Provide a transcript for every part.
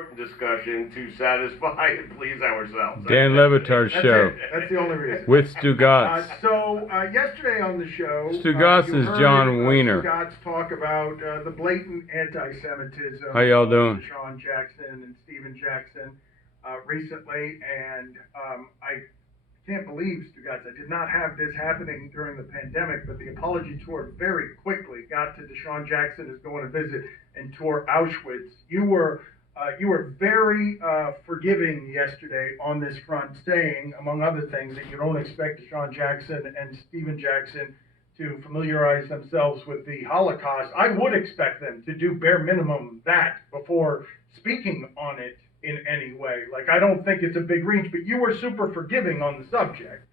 important discussion to satisfy and please ourselves. Dan Levitar's show That's the only reason. with Stugotz. Yesterday on the show, Stugotz you is heard, John Wiener. Stugotz talk about the blatant anti-Semitism. How y'all doing? Of Sean Jackson and Stephen Jackson recently, and I can't believe, Stugotz, I did not have this happening during the pandemic, but the apology tour very quickly got to Deshaun Jackson is going to visit and tour Auschwitz. You were very forgiving yesterday on this front, saying, among other things, that you don't expect Deshaun Jackson and Stephen Jackson to familiarize themselves with the Holocaust. I would expect them to do bare minimum that before speaking on it in any way. Like, I don't think it's a big reach, but you were super forgiving on the subject.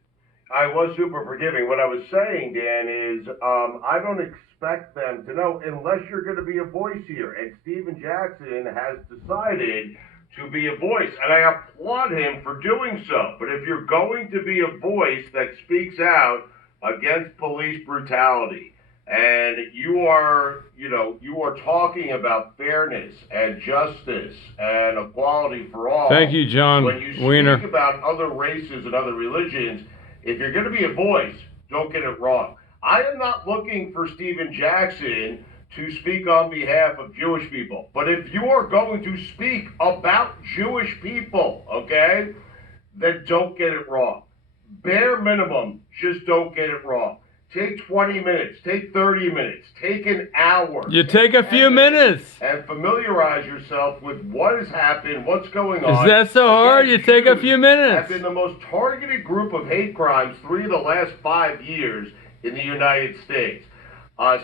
I was super forgiving. What I was saying, Dan, is I don't expect them to know unless you're going to be a voice here. And Stephen Jackson has decided to be a voice, and I applaud him for doing so. But if you're going to be a voice that speaks out against police brutality, and you are talking about fairness and justice and equality for all. Thank you, John When you Wiener. speak about other races and other religions, if you're going to be a voice, don't get it wrong. I am not looking for Stephen Jackson to speak on behalf of Jewish people. But if you are going to speak about Jewish people, okay, then don't get it wrong. Bare minimum, just don't get it wrong. Take 20 minutes, take 30 minutes, take an hour. You take a few minutes. And familiarize yourself with what has happened, what's going on. Is that so hard? You take a few Have minutes. been the most targeted group of hate crimes 3 of the last 5 years in the United States.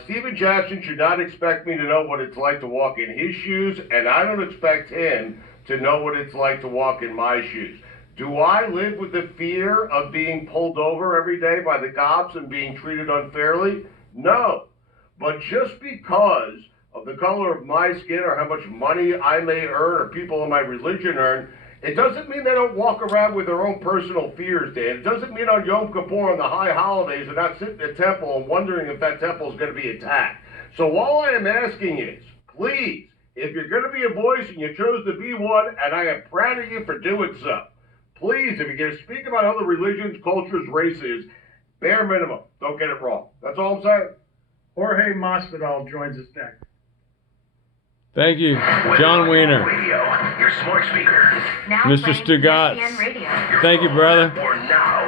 Stephen Jackson should not expect me to know what it's like to walk in his shoes, and I don't expect him to know what it's like to walk in my shoes. Do I live with the fear of being pulled over every day by the cops and being treated unfairly? No. But just because of the color of my skin or how much money I may earn or people in my religion earn, it doesn't mean they don't walk around with their own personal fears, Dan. It doesn't mean on Yom Kippur on the high holidays they're not sitting in a temple and wondering if that temple is going to be attacked. So all I am asking is, please, if you're going to be a voice and you chose to be one, and I am proud of you for doing so, please, if you're going to speak about other religions, cultures, races, bare minimum, don't get it wrong. That's all I'm saying. Jorge Masvidal joins us next. Thank you, John Wiener. Radio, your smart speaker. Mr. Stugotz. Thank you, brother. Or now.